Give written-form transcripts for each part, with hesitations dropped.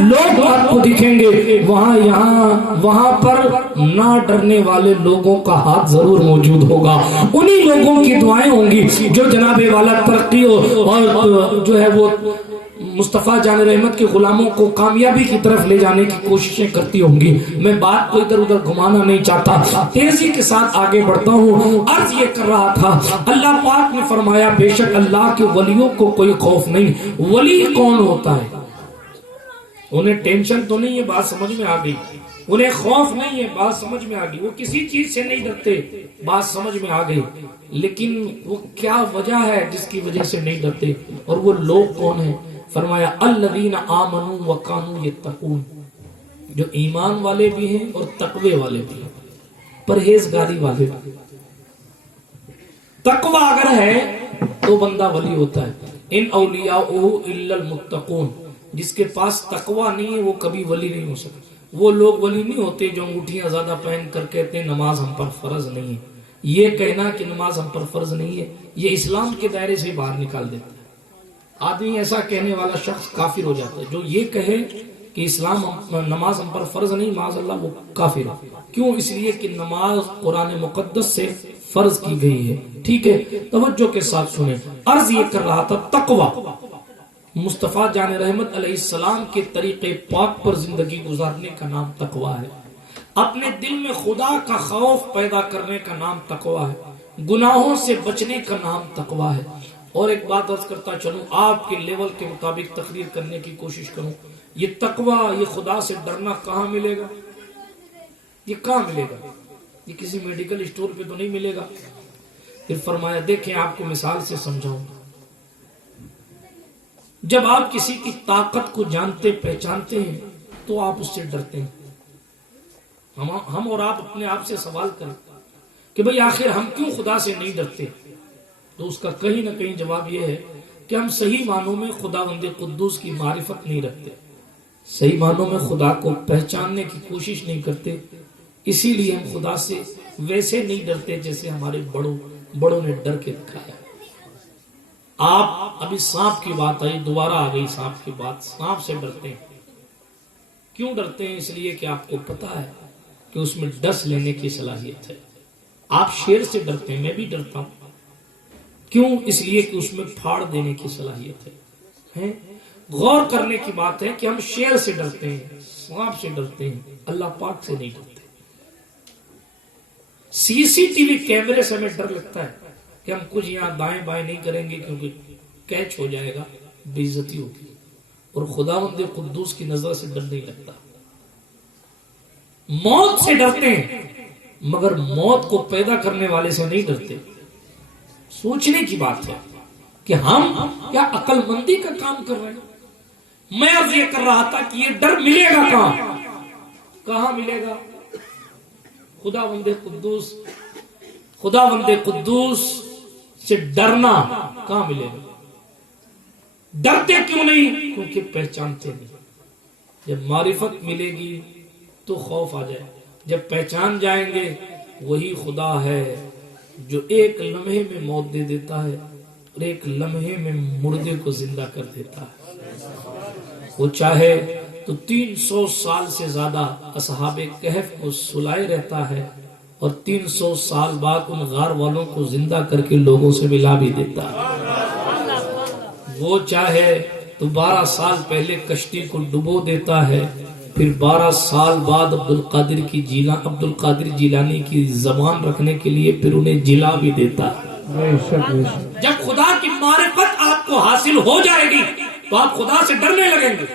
لوگ آپ کو دکھیں گے وہاں پر نہ ڈرنے والے لوگوں کا ہاتھ ضرور موجود ہوگا. انہی لوگوں کی دعائیں ہوں گی جو جناب والا ترقی اور جو ہے وہ مصطفیٰ جان رحمت کے غلاموں کو کامیابی کی طرف لے جانے کی کوششیں کرتی ہوں گی. میں بات کو ادھر ادھر گھمانا نہیں چاہتا, تیزی کے ساتھ آگے بڑھتا ہوں. عرض یہ کر رہا تھا, اللہ پاک نے فرمایا بے شک اللہ کے ولیوں کو کوئی خوف نہیں. ولی کون ہوتا ہے؟ انہیں ٹینشن تو نہیں ہے, بات سمجھ میں آ گئی. انہیں خوف نہیں ہے, بات سمجھ میں آ گئی. وہ کسی چیز سے نہیں ڈرتے, بات سمجھ میں آ گئی. لیکن وہ کیا وجہ ہے جس کی وجہ سے نہیں ڈرتے, اور وہ لوگ کون ہیں؟ فرمایا الذین آمنوا وکانوا یتقون, جو ایمان والے بھی ہیں اور تقوی والے بھی ہیں, پرہیزگاری والے بھی. تقوی اگر ہے تو بندہ ولی ہوتا ہے. ان اولیاءہ الا المتقون, جس کے پاس تقوی نہیں ہے وہ کبھی ولی نہیں ہو سکتا. وہ لوگ ولی نہیں ہوتے جو انگوٹھیاں زیادہ پہن کر کہتے ہیں نماز ہم پر فرض نہیں ہے. یہ کہنا کہ نماز ہم پر فرض نہیں ہے یہ اسلام کے دائرے سے باہر نکال دیتا ہے. آدمی ایسا کہنے والا شخص کافر ہو جاتا ہے. جو یہ کہے کہ اسلام نماز ہم پر فرض نہیں, معاذ اللہ وہ کافر ہے. کیوں؟ اس لیے کہ نماز قرآن مقدس سے فرض کی گئی ہے. ٹھیک ہے, توجہ کے ساتھ سنیں. عرض یہ کر رہا تھا تقوی مصطفیٰ جان رحمت علیہ السلام کے طریقے پاک پر زندگی گزارنے کا نام تقوی ہے. اپنے دل میں خدا کا خوف پیدا کرنے کا نام تقوی ہے. گناہوں سے بچنے کا نام تقوی ہے. اور ایک بات عرض کرتا چلوں, آپ کے لیول کے مطابق تقریر کرنے کی کوشش کروں. یہ تقوی, یہ خدا سے ڈرنا کہاں ملے گا؟ یہ کہاں ملے گا؟ یہ کسی میڈیکل اسٹور پہ تو نہیں ملے گا. پھر فرمایا دیکھیں آپ کو مثال سے سمجھاؤں. جب آپ کسی کی طاقت کو جانتے پہچانتے ہیں تو آپ اس سے ڈرتے ہیں. ہم اور آپ اپنے آپ سے سوال کریں کہ بھئی آخر ہم کیوں خدا سے نہیں ڈرتے؟ تو اس کا کہیں نہ کہیں جواب یہ ہے کہ ہم صحیح معنوں میں خداوند قدوس کی معرفت نہیں رکھتے, صحیح معنوں میں خدا کو پہچاننے کی کوشش نہیں کرتے. اسی لیے ہم خدا سے ویسے نہیں ڈرتے جیسے ہمارے بڑوں نے ڈر کے دکھایا. آپ ابھی سانپ کی بات آئی, دوبارہ آ گئی سانپ کی بات. سانپ سے ڈرتے ہیں. کیوں ڈرتے ہیں؟ اس لیے کہ آپ کو پتا ہے کہ اس میں ڈس لینے کی صلاحیت ہے. آپ شیر سے ڈرتے ہیں, میں بھی ڈرتا ہوں. کیوں؟ اس لیے کہ اس میں پھاڑ دینے کی صلاحیت ہے. غور کرنے کی بات ہے کہ ہم شیر سے ڈرتے ہیں, سانپ سے ڈرتے ہیں, اللہ پاک سے نہیں ڈرتے. سی سی ٹی وی کیمرے سے ہمیں ڈر لگتا ہے کہ ہم کچھ یہاں دائیں بائیں نہیں کریں گے کیونکہ کیچ ہو جائے گا, بے عزتی ہوگی. اور خداوند قدوس کی نظر سے ڈر نہیں لگتا. موت سے ڈرتے ہیں مگر موت کو پیدا کرنے والے سے نہیں ڈرتے. سوچنے کی بات ہے کہ ہم کیا عقل مندی کا کام کر رہے ہیں. میں عرض یہ کر رہا تھا کہ یہ ڈر ملے گا کہاں ملے گا؟ خداوند قدوس سے ڈرنا کہاں ملے گا؟ ڈرتے کیوں نہیں؟ کیونکہ پہچانتے نہیں. جب معرفت ملے گی تو خوف آ جائے. جب پہچان جائیں گے وہی خدا ہے جو ایک لمحے میں موت دے دیتا ہے اور ایک لمحے میں مردے کو زندہ کر دیتا ہے. وہ چاہے تو 300 سال سے زیادہ اصحاب کہف کو سلائے رہتا ہے اور 300 سال بعد ان غار والوں کو زندہ کر کے لوگوں سے ملا بھی دیتا ہے. وہ چاہے تو 12 سال پہلے کشتی کو ڈبو دیتا ہے, پھر 12 سال بعد عبد القادر جیلانی کی زبان رکھنے کے لیے پھر انہیں جلا بھی دیتا ہے. جب خدا کی معرفت آپ کو حاصل ہو جائے گی تو آپ خدا سے ڈرنے لگیں گے.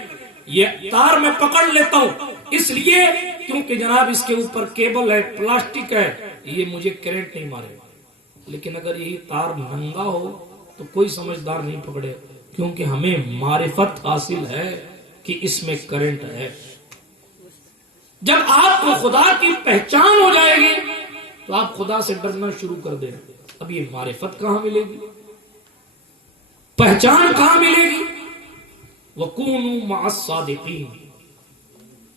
یہ تار میں پکڑ لیتا ہوں اس لیے کیونکہ جناب اس کے اوپر کیبل ہے, پلاسٹک ہے, یہ مجھے کرنٹ نہیں مارے گا. لیکن اگر یہی تار ننگا ہو تو کوئی سمجھدار نہیں پکڑے, کیونکہ ہمیں معرفت حاصل ہے کہ اس میں کرنٹ ہے. جب آپ کو خدا کی پہچان ہو جائے گی تو آپ خدا سے ڈرنا شروع کر دیں. اب یہ معرفت کہاں ملے گی؟ پہچان کہاں ملے گی؟ وَكُونُوا مَعَ الصَّادِقِينَ.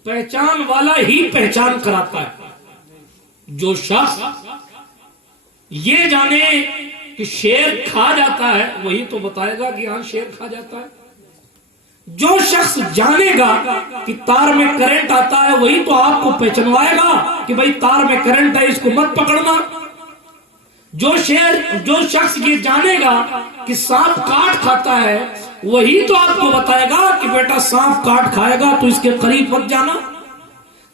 پہچان والا ہی پہچان کراتا ہے. جو شخص یہ جانے کہ شیر کھا جاتا ہے وہی تو بتائے گا کہ ہاں شیر کھا جاتا ہے. جو شخص جانے گا کہ تار میں کرنٹ آتا ہے وہی تو آپ کو پہچنوائے گا کہ بھائی تار میں کرنٹ ہے، اس کو مت پکڑنا۔ جو شخص یہ جانے گا کہ سانپ کاٹ کھاتا ہے وہی تو آپ کو بتائے گا کہ بیٹا سانپ کاٹ کھائے گا تو اس کے قریب مت جانا۔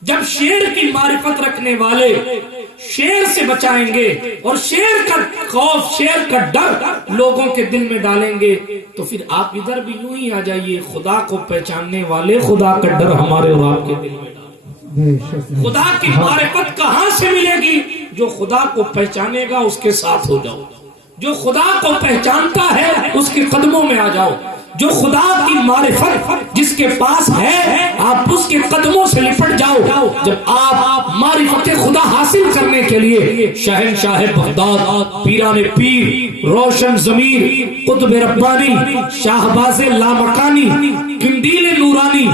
جب شیر کی معرفت رکھنے والے شیر سے بچائیں گے اور شیر کا خوف، شیر کا ڈر لوگوں کے دل میں ڈالیں گے تو پھر آپ ادھر بھی یوں ہی آ جائیے۔ خدا کو پہچاننے والے خدا کا ڈر ہمارے اور آپ کے دل میں ڈالیں۔ خدا کی معرفت کہاں سے ملے گی؟ جو خدا کو پہچانے گا اس کے ساتھ ہو جاؤ، جو خدا کو پہچانتا ہے اس کے قدموں میں آ جاؤ، جو خدا کی معرفت جس کے پاس ہے آپ اس کے قدموں سے لپٹ جاؤ۔ جب آپ معرفت خدا حاصل کرنے کے لیے شہنشاہ بغداد، پیران پیر، روشن ضمیر، قطب ربانی، شاہباز لامکانی، قندیل نورانی،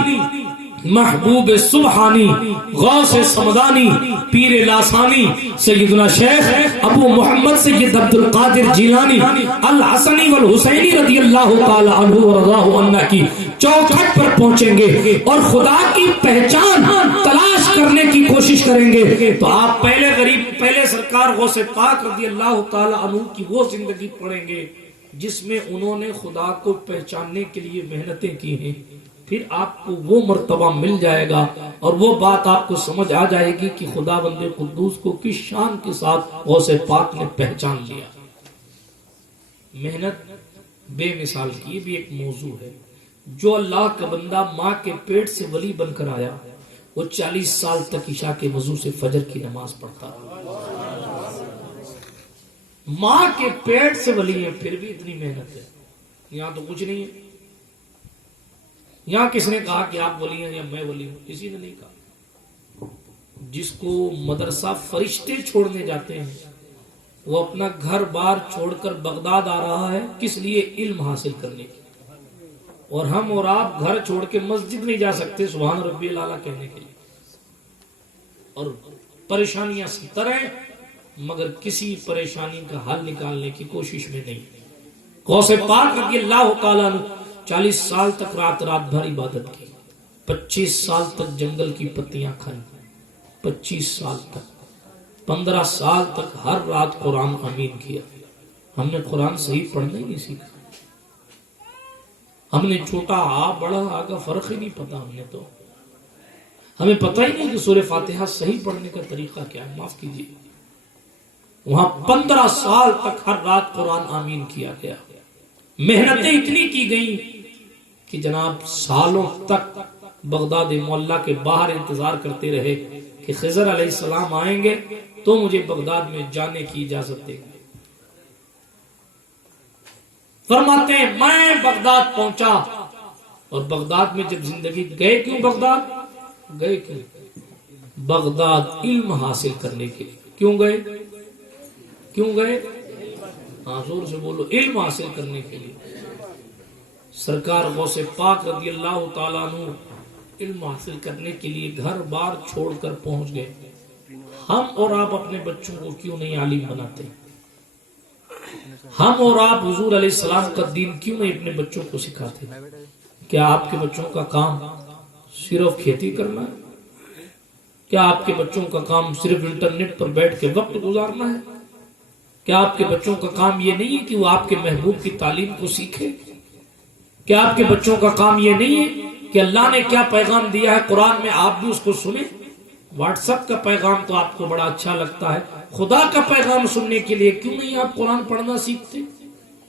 محبوب سبحانی، غوث سمدانی، پیر لاسانی، سیدنا شیخ ابو محمد سید عبد القادر جیلانی الحسنی والحسینی رضی اللہ تعالی عنہ ورضاہ عنہ کی چوکھٹ پر پہنچیں گے اور خدا کی پہچان تلاش کرنے کی کوشش کریں گے تو آپ پہلے سرکار غوث پاک رضی اللہ تعالی عنہ کی وہ زندگی پڑھیں گے جس میں انہوں نے خدا کو پہچاننے کے لیے محنتیں کی ہیں۔ پھر آپ کو وہ مرتبہ مل جائے گا اور وہ بات آپ کو سمجھ آ جائے گی کہ خدا بند قدوس کو کس شان کے ساتھ غوث پاک نے پہچان لیا۔ محنت بے مثال کی بھی ایک موضوع ہے۔ جو اللہ کا بندہ ماں کے پیٹ سے ولی بن کر آیا وہ 40 سال تک عشاء کے وضو سے فجر کی نماز پڑھتا رہا۔ ماں کے پیٹ سے ولی ہے پھر بھی اتنی محنت ہے۔ یہاں تو کچھ نہیں ہے۔ یہاں کس نے کہا کہ آپ ولی ہیں یا میں ولی ہوں؟ کسی نے نہیں کہا۔ جس کو مدرسہ فرشتے چھوڑنے جاتے ہیں وہ اپنا گھر بار چھوڑ کر بغداد آ رہا ہے کس لیے؟ علم حاصل کرنے کے۔ اور ہم اور آپ گھر چھوڑ کے مسجد نہیں جا سکتے سبحان ربی الاعلیٰ کہنے کے لیے، اور پریشانیاں 70 ہیں مگر کسی پریشانی کا حل نکالنے کی کوشش میں نہیں۔ غوث پاک رضی اللہ تعالیٰ عنہ 40 سال تک رات بھر عبادت کی، 25 سال تک جنگل کی پتیاں کھائی، 25 سال تک، 15 سال تک ہر رات قرآن آمین کیا۔ ہم نے قرآن صحیح پڑھنا ہی نہیں سیکھا، ہم نے چھوٹا آ بڑا آ کا فرق ہی نہیں پتا، ہمیں پتہ ہی نہیں کہ سورہ فاتحہ صحیح پڑھنے کا طریقہ کیا ہے۔ معاف کیجیے، وہاں 15 سال تک ہر رات قرآن آمین کیا گیا، محنتیں اتنی کی گئیں کہ جناب سالوں تک بغداد معلیٰ کے باہر انتظار کرتے رہے کہ خضر علیہ السلام آئیں گے تو مجھے بغداد میں جانے کی اجازت دیں گے۔ فرماتے ہیں میں بغداد پہنچا اور بغداد میں جب زندگی گئے کیوں بغداد گئے کیوں؟ بغداد علم حاصل کرنے کے لیے۔ کیوں گئے؟ کیوں گئے؟ ہاں زور سے بولو، علم حاصل کرنے کے لیے۔ سرکار غوث پاک رضی اللہ تعالیٰ عنہ علم حاصل کرنے کے لیے گھر بار چھوڑ کر پہنچ گئے۔ ہم اور آپ اپنے بچوں کو کیوں نہیں عالم بناتے؟ ہم اور آپ حضور علیہ السلام کا دین کیوں نہیں اپنے بچوں کو سکھاتے؟ کیا آپ کے بچوں کا کام صرف کھیتی کرنا ہے؟ کیا آپ کے بچوں کا کام صرف انٹرنیٹ پر بیٹھ کے وقت گزارنا ہے؟ کیا آپ کے بچوں کا کام یہ نہیں ہے کہ وہ آپ کے محبوب کی تعلیم کو سیکھے؟ کیا آپ کے بچوں کا کام یہ نہیں ہے کہ اللہ نے کیا پیغام دیا ہے قرآن میں آپ بھی اس کو سنیں؟ واٹس ایپ کا پیغام تو آپ کو بڑا اچھا لگتا ہے، خدا کا پیغام سننے کے لیے کیوں نہیں آپ قرآن پڑھنا سیکھتے؟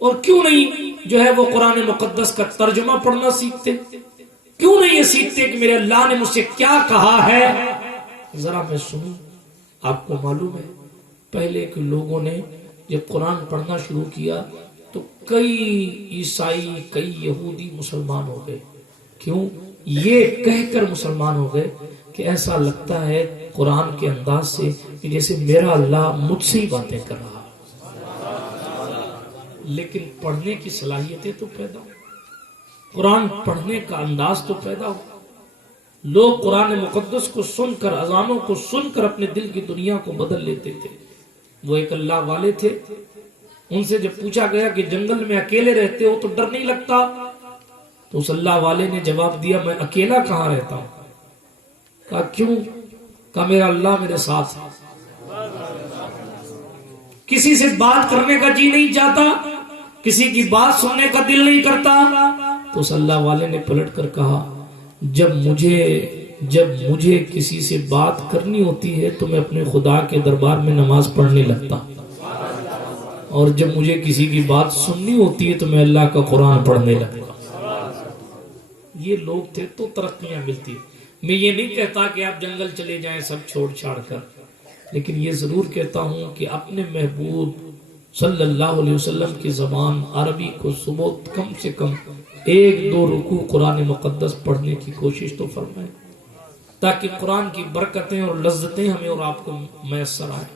اور کیوں نہیں جو ہے وہ قرآن مقدس کا ترجمہ پڑھنا سیکھتے؟ کیوں نہیں یہ سیکھتے کہ میرے اللہ نے مجھ سے کیا کہا ہے؟ ذرا میں سنوں۔ آپ کو معلوم ہے پہلے کے لوگوں نے جب قرآن پڑھنا شروع کیا تو کئی عیسائی، کئی یہودی مسلمان ہو گئے۔ کیوں؟ یہ کہہ کر مسلمان ہو گئے کہ ایسا لگتا ہے قرآن کے انداز سے کہ جیسے میرا اللہ مجھ سے ہی باتیں کر رہا۔ لیکن پڑھنے کی صلاحیتیں تو پیدا ہو، قرآن پڑھنے کا انداز تو پیدا ہو۔ لوگ قرآن مقدس کو سن کر، اذانوں کو سن کر اپنے دل کی دنیا کو بدل لیتے تھے۔ وہ ایک اللہ والے تھے، ان سے جب پوچھا گیا کہ جنگل میں اکیلے رہتے ہو تو ڈر نہیں لگتا؟ تو اس اللہ والے نے جواب دیا میں اکیلا کہاں رہتا ہوں. کہا کیوں؟ کہا میرا اللہ میرے ساتھ ہے. کسی سے بات کرنے کا جی نہیں چاہتا, کسی کی بات سننے کا دل نہیں کرتا. تو اس اللہ والے نے پلٹ کر کہا جب مجھے کسی سے بات کرنی ہوتی ہے تو میں اپنے خدا کے دربار میں نماز پڑھنے لگتا, اور جب مجھے کسی کی بات سننی ہوتی ہے تو میں اللہ کا قرآن پڑھنے لگتا. یہ لوگ تھے تو ترقیاں ملتی. میں یہ نہیں کہتا کہ آپ جنگل چلے جائیں سب چھوڑ چھاڑ کر, لیکن یہ ضرور کہتا ہوں کہ اپنے محبوب صلی اللہ علیہ وسلم کی زبان عربی کو صبح کم سے کم 1-2 رکوع قرآن مقدس پڑھنے کی کوشش تو فرمائیں, تاکہ قرآن کی برکتیں اور لذتیں ہمیں اور آپ کو میسر آئیں.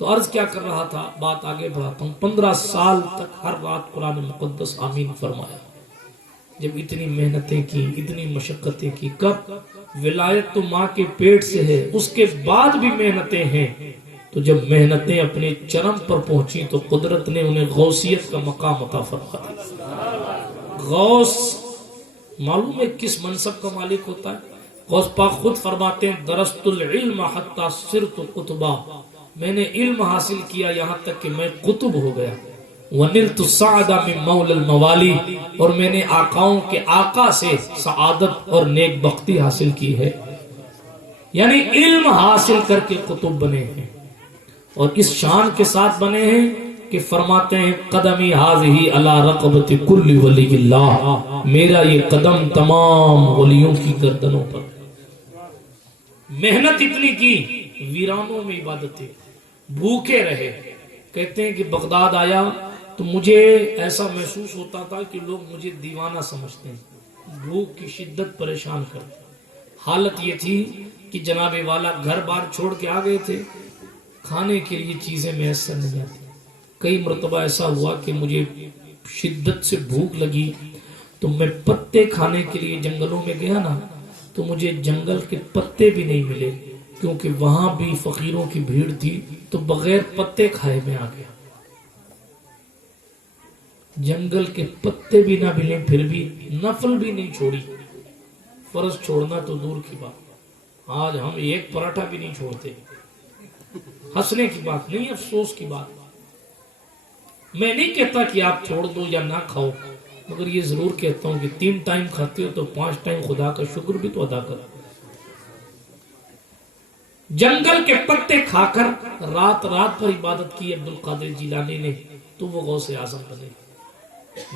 تو عرض کیا کر رہا تھا, بات آگے بڑھاتا ہوں. 15 سال تک ہر رات قرآن مقدس آمین فرمایا. جب اتنی محنتیں کی, اتنی مشقتیں کی, کب ولایت تو ماں کے پیٹ سے ہے, اس کے بعد بھی محنتیں ہیں. تو جب محنتیں اپنے چرم پر پہنچی تو قدرت نے انہیں غوثیت کا مقام عطا فرما دیا. غوث معلوم ہے کس منصب کا مالک ہوتا ہے؟ غوث پاک خود فرماتے ہیں درست العلم حتی صرت قطبا, میں نے علم حاصل کیا یہاں تک کہ میں قطب ہو گیا. وَنِلْتُ السَّعَدَ مِن مَوْلَ الْمَوَالِي, اور میں نے آقاؤں کے آقا سے سعادت اور نیک بختی حاصل کی ہے. یعنی علم حاصل کر کے قطب بنے ہیں, اور اس شان کے ساتھ بنے ہیں کہ فرماتے ہیں قدمی حاضی علی رقبت کل ولی اللہ, میرا یہ قدم تمام ولیوں کی گردنوں پر. محنت اتنی کی, ویرانوں میں عبادتیں, بھوکے رہے. کہتے ہیں کہ بغداد آیا تو مجھے ایسا محسوس ہوتا تھا کہ لوگ مجھے دیوانہ سمجھتے ہیں, بھوک کی شدت پریشان کرتے. حالت یہ تھی کہ جناب والا گھر بار چھوڑ کے آ گئے تھے, کھانے کے لیے چیزیں میسر نہیں آتی. کئی مرتبہ ایسا ہوا کہ مجھے شدت سے بھوک لگی تو میں پتے کھانے کے لیے جنگلوں میں گیا نا, تو مجھے جنگل کے پتے بھی نہیں ملے, کیونکہ وہاں بھی فقیروں کی بھیڑ تھی. تو بغیر پتے کھائے میں آ گیا. جنگل کے پتے بھی نہ ملے پھر بھی نفل بھی نہیں چھوڑی, فرض چھوڑنا تو دور کی بات. آج ہم ایک پراٹھا بھی نہیں چھوڑتے. ہنسنے کی بات نہیں, افسوس کی بات. میں نہیں کہتا کہ آپ چھوڑ دو یا نہ کھاؤ, مگر یہ ضرور کہتا ہوں کہ 3 ٹائم کھاتے ہو تو 5 ٹائم خدا کا شکر بھی تو ادا کرو. جنگل کے پتے کھا کر رات رات پر عبادت کی عبد القادر جیلانی نے, تو وہ غوث اعظم بنے.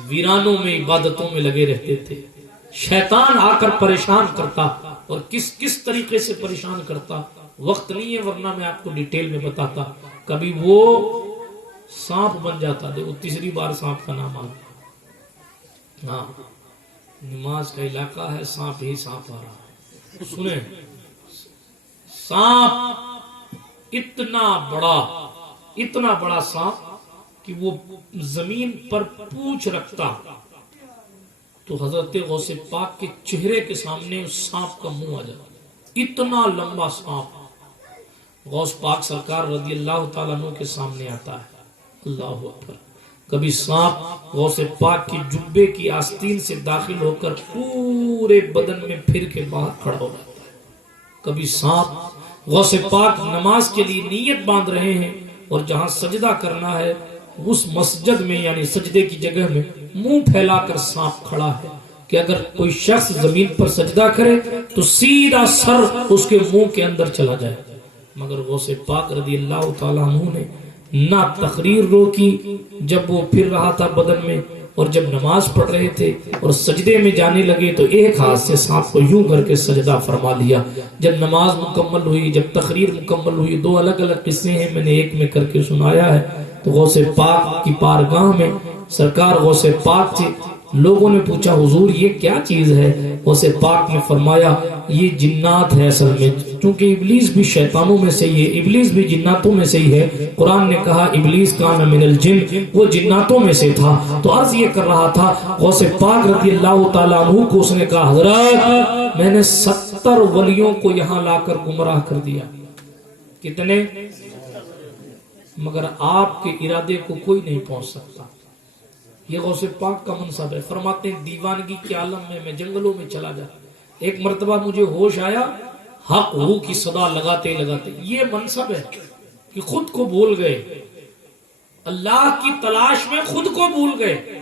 ویرانوں میں عبادتوں میں لگے رہتے تھے. شیطان آ کر پریشان کرتا, اور کس طریقے سے پریشان کرتا وقت نہیں ہے, ورنہ میں آپ کو ڈیٹیل میں بتاتا. کبھی وہ سانپ بن جاتا, دیکھو تیسری بار سانپ کا نام آ گیا. ہاں, نماز کا علاقہ ہے, سانپ ہی سانپ آ رہا ہے. سنیں, سانپ اتنا بڑا سانپ کہ وہ زمین پر پونچھ رکھتا, تو حضرت غوث پاک کے چہرے کے سامنے اس سانپ کا منہ آ جاتا. اتنا لمبا سانپ غوث پاک سرکار رضی اللہ تعالیٰ عنہ کے سامنے آتا ہے. اللہ اکبر. کبھی سانپ غوث پاک کی جبے کی آستین سے داخل ہو کر پورے بدن میں پھر کے باہر کھڑا ہو جاتا ہے. کبھی سانپ غوث پاک نماز کے لیے نیت باندھ رہے ہیں, اور جہاں سجدہ کرنا ہے اس مسجد میں یعنی سجدے کی جگہ میں منہ پھیلا کر سانپ کھڑا ہے کہ اگر کوئی شخص زمین پر سجدہ کرے تو سیدھا سر اس کے منہ کے اندر چلا جائے. مگر غوث پاک رضی اللہ تعالیٰ عنہ نے نہ تقریر روکی جب وہ پھر رہا تھا بدن میں, اور جب نماز پڑھ رہے تھے اور سجدے میں جانے لگے تو ایک ہاتھ سے سانپ کو یوں کر کے سجدہ فرما لیا. جب نماز مکمل ہوئی, جب تقریر مکمل ہوئی, 2 الگ الگ قصے ہیں, میں نے ایک میں کر کے سنایا ہے. تو غوث پاک کی بارگاہ میں سرکار غوث پاک تھے. لوگوں نے پوچھا حضور یہ کیا چیز ہے؟ غوث پاک نے فرمایا یہ جنات ہے اصل میں, چونکہ ابلیس بھی شیطانوں میں سے ہی ہے, ابلیس بھی جناتوں میں سے ہی ہے. قرآن نے کہا ابلیس کان من الجن, وہ جناتوں میں سے تھا. تو عرض یہ کر رہا تھا غوث پاک رضی اللہ تعالیٰ عنہ کو اس نے کہا حضرت میں نے 70 ولیوں کو یہاں لا کر گمراہ کر دیا. کتنے؟ مگر آپ کے ارادے کو کوئی نہیں پہنچ سکتا. یہ غوث پاک کا منصب ہے. فرماتے ہیں دیوانگی کے عالم میں جنگلوں میں چلا جا. ایک مرتبہ مجھے ہوش آیا, حق ہو کی صدا لگاتے لگاتے. یہ منصب ہے کہ خود کو بھول گئے, اللہ کی تلاش میں خود کو بھول گئے,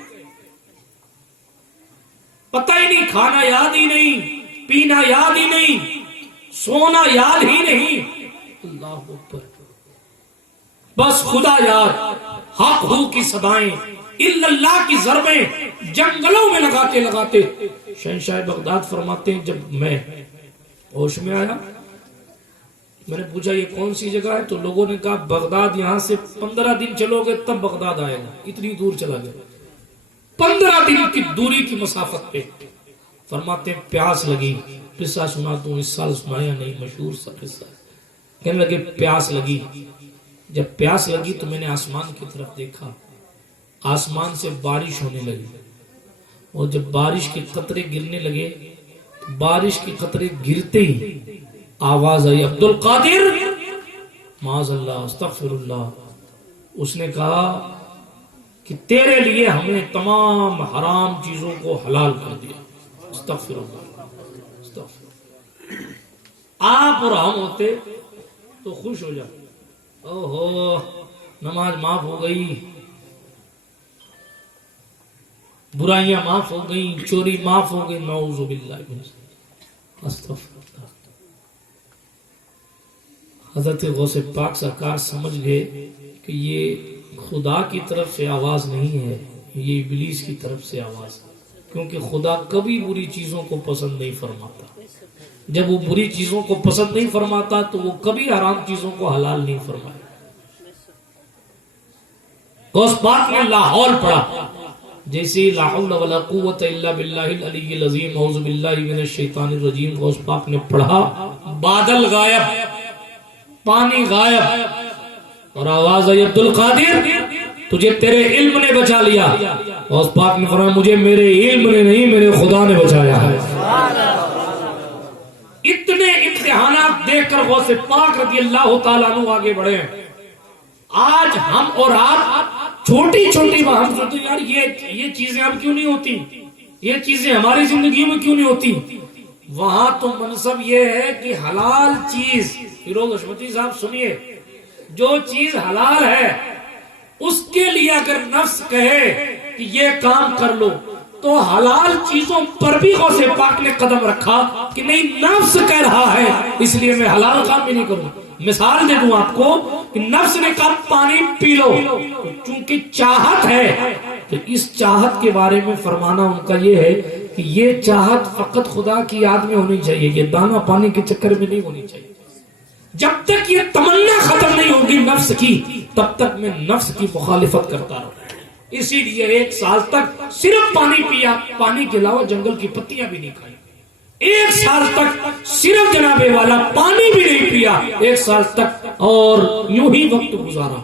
پتہ ہی نہیں, کھانا یاد ہی نہیں, پینا یاد ہی نہیں, سونا یاد ہی نہیں. اللہ اکبر, بس خدا یاد, حق ہو کی صدائیں, الا اللہ کی ضربیں جنگلوں میں لگاتے لگاتے. شہنشاہ بغداد فرماتے ہیں جب میں ہوش میں آیا, میں نے پوچھا یہ کون سی جگہ ہے, تو لوگوں نے کہا بغداد یہاں سے 15 دن چلو گے تب بغداد آئے گا. اتنی دور چلا گیا, 15 دن کی دوری کی مسافت پہ. فرماتے ہیں پیاس لگی, قصہ سنا تو اس سال سنایا نہیں, مشہور سا قصہ. کہنے لگے پیاس لگی. جب پیاس لگی تو میں نے آسمان کی طرف دیکھا, آسمان سے بارش ہونے لگی, اور جب بارش کے قطرے گرنے لگے, بارش کے قطرے گرتے ہی آواز آئی, عبد القادر, معاذ اللہ, استغفر اللہ. اس نے کہا کہ تیرے لیے ہم نے تمام حرام چیزوں کو حلال کر دیا. استغفر اللہ, استغفر اللہ. آپ اور ہم ہوتے تو خوش ہو جاتے, اوہو نماز معاف ہو گئی, برائیاں معاف ہو گئی, چوری معاف ہو گئی, نعوذ باللہ من ذالک, استغفر اللہ. حضرت غوث پاک سرکار سمجھ گئے کہ یہ خدا کی طرف سے آواز نہیں ہے, یہ ابلیس کی طرف سے آواز ہے. کیونکہ خدا کبھی بری چیزوں کو پسند نہیں فرماتا. جب وہ بری چیزوں کو پسند نہیں فرماتا تو وہ کبھی حرام چیزوں کو حلال نہیں فرمائے. غوث پاک نے لاہور پڑھا, جیسے لا حول ولا قوت الا باللہ العلی العظیم اعوذ باللہ من الشیطان الرجیم غوث پاک نے پڑھا, بادل غائب, پانی غائب, اور آواز آئی عبد القادر تجھے تیرے علم نے بچا لیا. غوث پاک نے فرمایا مجھے میرے علم نے نہیں, میرے خدا نے بچایا ہے. اتنے امتحانات دیکھ کر غوث پاک رضی اللہ تعالیٰ عنہ آگے بڑھے ہیں. آج ہم اور آپ چھوٹی چھوٹی بات ہم سوچتے ہیں یار یہ چیزیں اب کیوں نہیں ہوتی, یہ چیزیں ہماری زندگی میں کیوں نہیں ہوتی. وہاں تو منصب یہ ہے کہ حلال چیز, فیروز حشمتی صاحب سنیے, جو چیز حلال ہے اس کے لیے اگر نفس کہے کہ یہ کام کر لو تو حلال چیزوں پر بھی غوث پاک نے قدم رکھا کہ نہیں, نفس کہہ رہا ہے اس لیے میں حلال کام بھی نہیں کروں. مثال دے دوں آپ کو کہ نفس نے کہا پانی پی لو, چونکہ چاہت ہے تو اس چاہت کے بارے میں فرمانا ان کا یہ ہے کہ یہ چاہت فقط خدا کی یاد میں ہونی چاہیے, یہ دانا پانی کے چکر میں نہیں ہونی چاہیے. جب تک یہ تمنا ختم نہیں ہوگی نفس کی تب تک میں نفس کی مخالفت کرتا رہوں. اسی لیے 1 سال تک صرف پانی پیا, پانی کے علاوہ جنگل کی پتیاں بھی نہیں کھائی. 1 سال تک صرف جناب والا پانی بھی نہیں پیا, 1 سال تک, اور یوں ہی وقت گزارا.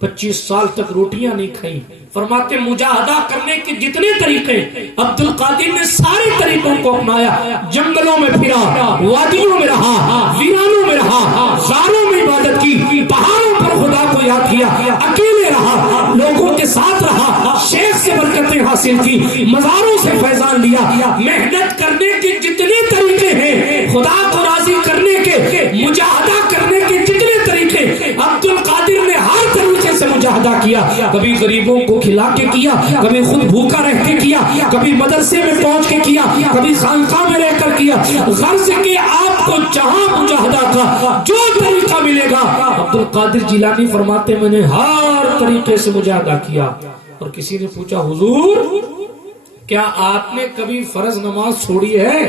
25 سال تک روٹیاں نہیں کھائیں. فرماتے مجاہدہ کرنے کے جتنے طریقے, عبد القادر نے سارے طریقوں کو اپنایا. جنگلوں میں پھرا, وادیوں میں رہا, ویرانوں میں رہا, غاروں میں عبادت کی, پہاڑوں پر خدا کو یاد کیا, اکیلے رہا, لوگوں کے ساتھ رہا, شیخ سے برکتیں حاصل کی, مزاروں سے فیضان لیا. محنت کرنے کے جتنے طریقے ہیں, خدا کو راضی کرنے کے, مجاہدہ کرنے کے جتنے طریقے, عبد القادر نے ہر طریقے سے مجاہدہ کیا. کبھی غریبوں کو کھلا کے کیا, کبھی خود بھوکا رہ کے کیا, کبھی مدرسے میں پہنچ کے کیا, کبھی خانقاہ میں رہ کر کیا. غرض کہ آپ کو جہاں مجاہدہ کا جو طریقہ ملے گا, عبد القادر جیلانی فرماتے میں نے ہر طریقے سے مجاہدہ کیا. اور کسی نے پوچھا حضور کیا آپ نے کبھی فرض نماز چھوڑی ہے؟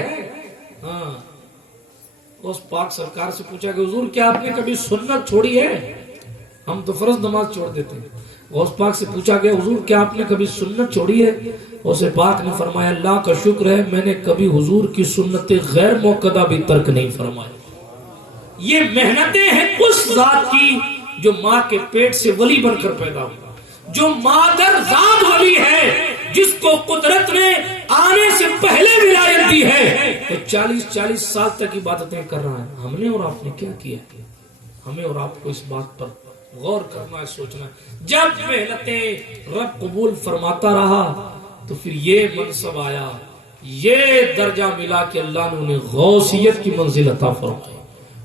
ہاں, اس پاک سرکار سے پوچھا کہ حضور کیا آپ نے کبھی سنت چھوڑی ہے؟ ہم تو فرض نماز چھوڑ دیتے ہیں. غوث پاک سے پوچھا گیا حضور کیا آپ نے کبھی سنت چھوڑی ہے؟ غوث پاک نے فرمایا اللہ کا شکر ہے میں نے کبھی حضور کی سنت غیر موقدہ بھی ترک نہیں فرمایا. یہ محنتیں ہیں اس ذات کی جو ماں کے پیٹ سے ولی بن کر پیدا ہوا, جو مادر ذات ولی ہے, جس کو قدرت نے آنے سے پہلے ولایت دی ہے, تو 40 سال تک عبادتیں کر رہا ہے. ہم نے اور آپ نے کیا کیا؟ ہمیں اور آپ کو اس بات پر غور کرنا ہے، سوچنا ہے۔ جب محنتیں رب قبول فرماتا رہا تو پھر یہ منصب آیا، یہ درجہ ملا کہ اللہ نے انہیں غوثیت کی منزل عطا فرمائی،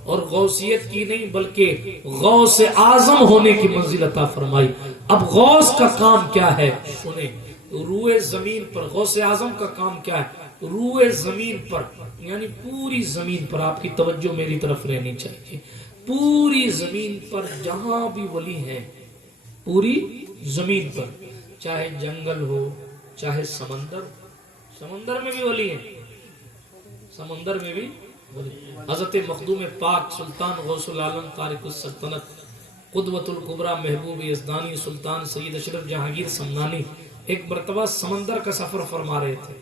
اور غوثیت کی نہیں بلکہ غوث اعظم ہونے کی منزل عطا فرمائی۔ اب غوث کا کام کیا ہے سنیں، روئے زمین پر غوث اعظم کا کام کیا ہے، روئے زمین پر یعنی پوری زمین پر، آپ کی توجہ میری طرف رہنی چاہیے، پوری زمین پر جہاں بھی ولی ہیں، پوری زمین پر، چاہے جنگل ہو چاہے سمندر، سمندر میں بھی ولی ہیں، سمندر میں بھی ولی۔ حضرت مخدوم پاک سلطان غوث العالم طارق السلطنت قدوۃ الکبریٰ محبوب یزدانی سلطان سید اشرف جہانگیر سمنانی ایک مرتبہ سمندر کا سفر فرما رہے تھے،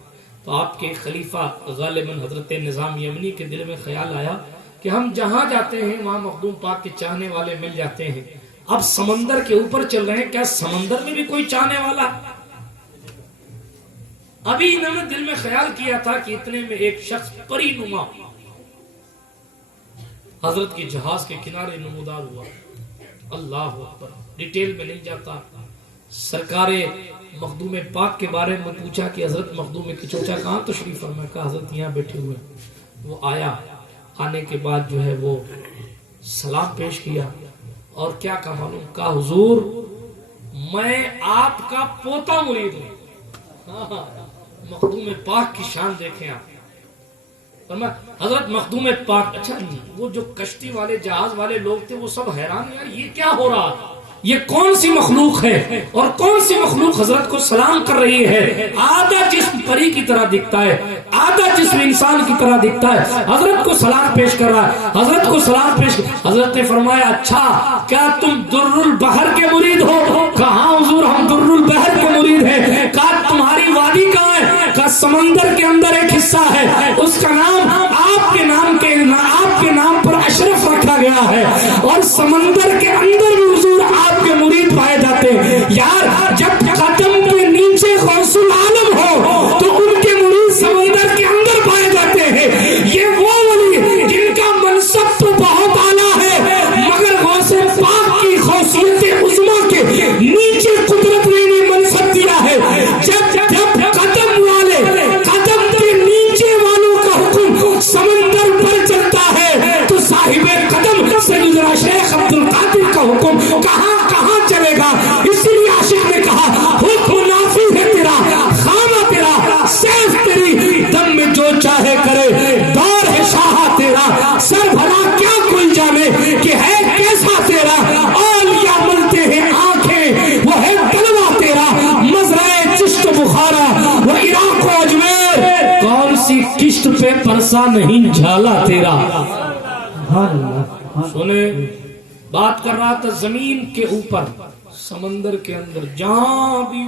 تو آپ کے خلیفہ غالباً حضرت نظام یمنی کے دل میں خیال آیا کہ ہم جہاں جاتے ہیں وہاں مخدوم پاک کے چاہنے والے مل جاتے ہیں، اب سمندر کے اوپر چل رہے ہیں، کیا سمندر میں بھی کوئی چاہنے والا؟ ابھی انہوں نے دل میں خیال کیا تھا کہ اتنے میں ایک شخص پری نما حضرت کے جہاز کے کنارے نمودار ہوا۔ اللہ اکبر، ڈیٹیل میں نہیں جاتا، سرکار مخدوم پاک کے بارے میں پوچھا کہ حضرت مخدوم کی چوچا کہاں تشریف فرمائے، کہا حضرت یہاں بیٹھے ہوئے۔ وہ آیا، آنے کے بعد جو ہے وہ سلام پیش کیا اور کیا کہا معلوم، کہا حضور میں آپ کا پوتا مرید ہوں۔ مخدوم پاک کی شان دیکھیں آپ، فرمایا حضرت مخدوم پاک، اچھا وہ جو کشتی والے جہاز والے لوگ تھے وہ سب حیران، یار یہ کیا ہو رہا، یہ کون سی مخلوق ہے اور کون سی مخلوق حضرت کو سلام کر رہی ہے؟ آدھا جسم پری کی طرح دکھتا ہے، آدھا جسم انسان کی طرح دکھتا ہے، حضرت کو سلام پیش کر رہا ہے، حضرت کو سلام پیش کر۔ حضرت نے فرمایا اچھا کیا تم در البحر کے مرید ہو؟ کہاں حضور ہم در البحر کے مرید ہیں۔ کہا تمہاری وادی کہاں ہے؟ کہا سمندر کے اندر ایک حصہ ہے، اس کا نام آپ کے نام پر اشرف رکھا گیا ہے، اور سمندر کے اندر بھی حضور آپ کے مرید پائے جاتے ہیں۔ یار جب قدم کے نیچے غوث العالم ہو تو ان کے مرید سمندر کے اندر پائے جاتے ہیں۔ یہ وہ ولی جن کا منصب تو بہت اعلیٰ ہے مگر غوث پاک کی خاصیت عظمیٰ کے نیچے قدرت نے انہیں منصب دیا ہے۔ جب قدم کے نیچے والوں کا حکم سمندر پر چلتا ہے تو صاحب قدم سیدنا شیخ عبد القادر کا حکم کہاں چلے گا؟ اسی لیے عاشق نے کہا حکم نافذ ہے تیرا، خانہ تیرا، سیف تیری، دم میں جو چاہے کرے، دور ہے شاہ تیرا، سر بھلا کیا کوئی جانے کہ ہے کیسا تیرا، اولیاء ملتے ہیں آنکھیں وہ ہے تلوا تیرا، مزرعہ چشت بخارا وہ عراق و اجمیر، کون سی کشت پہ پرسا نہیں جھالا تیرا۔ سنے بات کر رہا تھا زمین کے اوپر، سمندر کے اندر، جہاں بھی